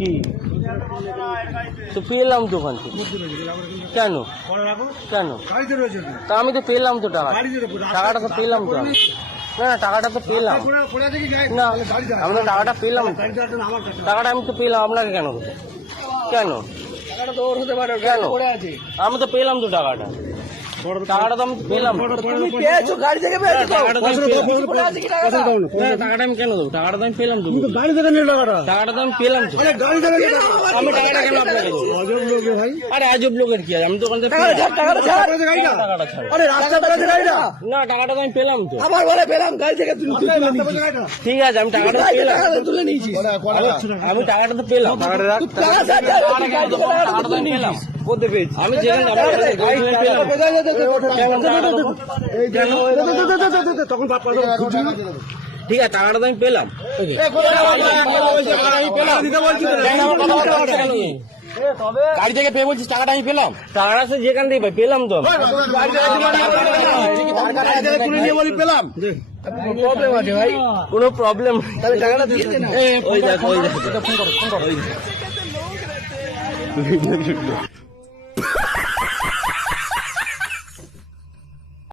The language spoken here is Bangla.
কি তো পেলাম তো ওখান থেকে কেন কেন তা আমি তো পেলাম তো টাকাটা তো পেলাম তো আমি। না না টাকাটা তো পেলাম না আমি তো টাকাটা পেলাম টাকাটা আমি তো পেলাম আপনাকে কেন দেবো? কেন কেন আমি তো পেলাম তো টাকাটা টাকাটা তো আমি পেলাম টাকাটা আমি কেন দেবো টাকাটা তো আমি পেলাম তো গাড়ি থেকে নিয়ে টাকাটা তো আমি পেলাম তো আমি টাকাটা কেন আপনাকে দেবো আরে আজব লোকের কি আছে আমি তো ওখান থেকে টাকাটা না টাকাটা তো আমি পেলাম তো আবার বলে পেলাম গাড়ি থেকে ঠিক আছে আমি টাকাটা পেলাম তুলে নিয়েছি আমি টাকাটা তো পেলাম আমি যেখানে তখন ঠিক আছে টাকাটা তো আমি পেলাম গাড়ি থেকে পেয়ে বলছিস টাকাটা আমি পেলাম টাকাটা তো যেখান থেকে পাই পেলাম তো তুলে নিয়ে বলি পেলাম প্রবলেম আছে ভাই কোনো প্রবলেম তাহলে টাকাটা দিয়ে দে না ওই দেখো ফোন করো